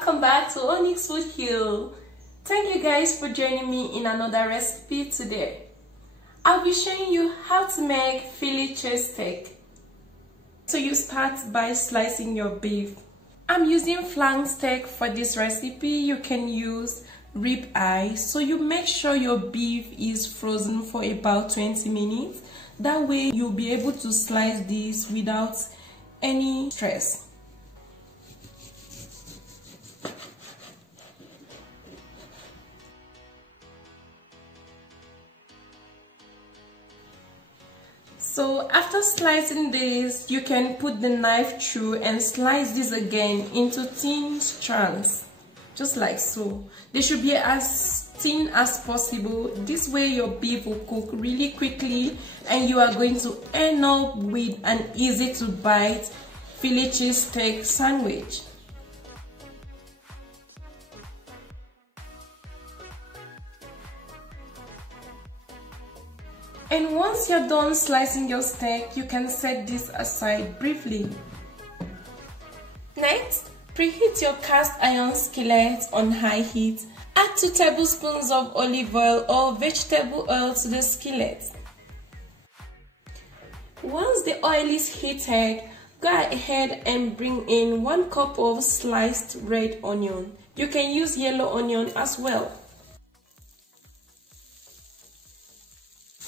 welcome back to Onyx Food Hill. Thank you guys for joining me in another recipe today. I'll be showing you how to make Philly cheesesteak. So you start by slicing your beef. I'm using flank steak for this recipe. You can use ribeye, so you make sure your beef is frozen for about 20 minutes. That way you'll be able to slice this without any stress. So after slicing this, you can put the knife through and slice this again into thin strands, just like so. They should be as thin as possible. This way your beef will cook really quickly and you are going to end up with an easy to bite Philly cheesesteak sandwich. And once you're done slicing your steak, you can set this aside briefly. Next, preheat your cast iron skillet on high heat. Add 2 tablespoons of olive oil or vegetable oil to the skillet. Once the oil is heated, go ahead and bring in 1 cup of sliced red onion. You can use yellow onion as well.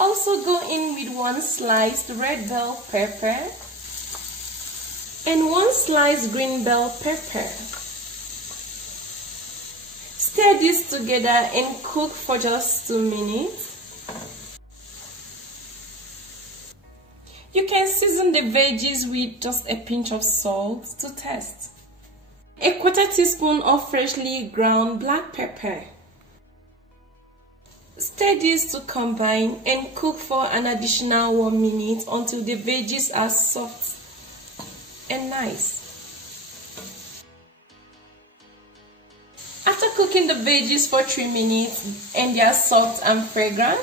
Also go in with 1 sliced red bell pepper and 1 sliced green bell pepper. Stir this together and cook for just 2 minutes. You can season the veggies with just a pinch of salt to taste. A 1/4 teaspoon of freshly ground black pepper. Stir this to combine and cook for an additional 1 minute until the veggies are soft and nice. After cooking the veggies for 3 minutes and they are soft and fragrant,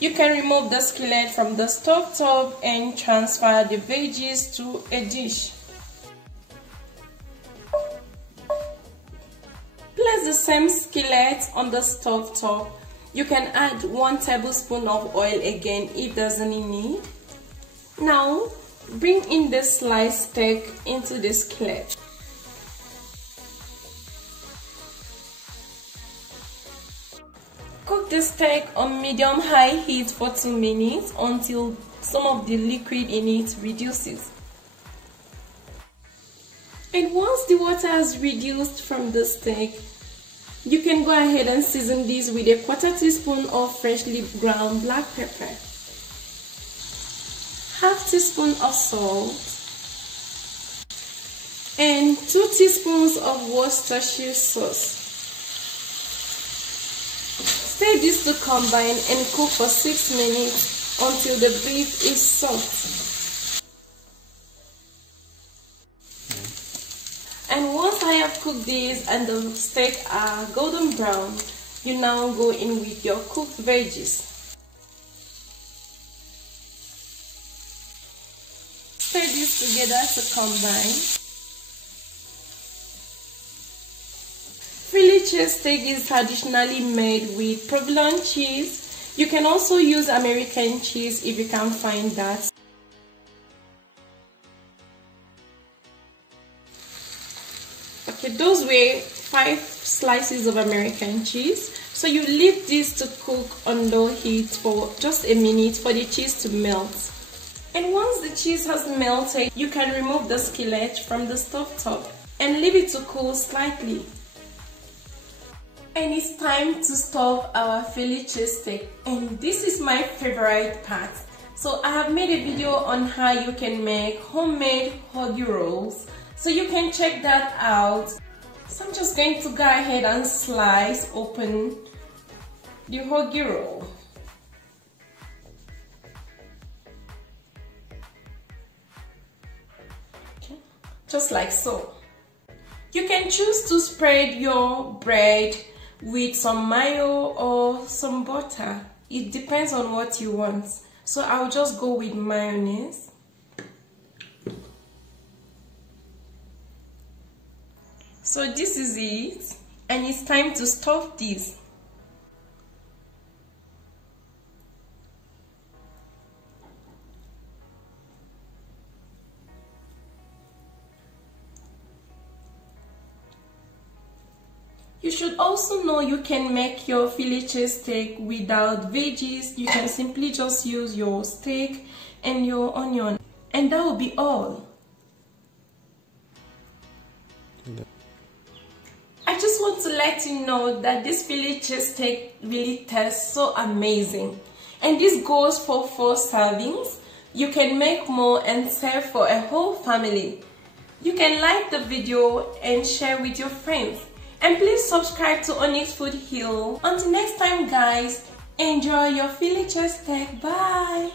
you can remove the skillet from the stove top and transfer the veggies to a dish. Place the same skillet on the stove top. You can add 1 tablespoon of oil again if there's any need. Now, bring in the sliced steak into the skillet. Cook the steak on medium-high heat for 2 minutes until some of the liquid in it reduces. And once the water has reduced from the steak, you can go ahead and season this with a 1/4 teaspoon of freshly ground black pepper, 1/2 teaspoon of salt, and 2 teaspoons of Worcestershire sauce. Stir this to combine and cook for 6 minutes until the beef is soft. And once I have cooked this and the steak are golden brown, you now go in with your cooked veggies. Stir this together to combine. Philly cheesesteak is traditionally made with provolone cheese. You can also use American cheese if you can find that. Okay, those were 5 slices of American cheese. So you leave this to cook on low heat for just a minute for the cheese to melt. And once the cheese has melted, you can remove the skillet from the stove top and leave it to cool slightly. And it's time to stuff our Philly cheesesteak, and this is my favorite part. So I have made a video on how you can make homemade hoagie rolls, so you can check that out. So I'm just going to go ahead and slice open the hoagie roll. Okay. Just like so. You can choose to spread your bread with some mayo or some butter. It depends on what you want. So I'll just go with mayonnaise. So this is it, and it's time to stuff this. You should also know you can make your Philly cheesesteak without veggies. You can simply just use your steak and your onion, and that will be all. I just want to let you know that this Philly cheesesteak really tastes so amazing, and this goes for 4 servings. You can make more and serve for a whole family. You can like the video and share with your friends. And please subscribe to Onyx Food Hill. Until next time guys, enjoy your Philly cheesesteak. Bye!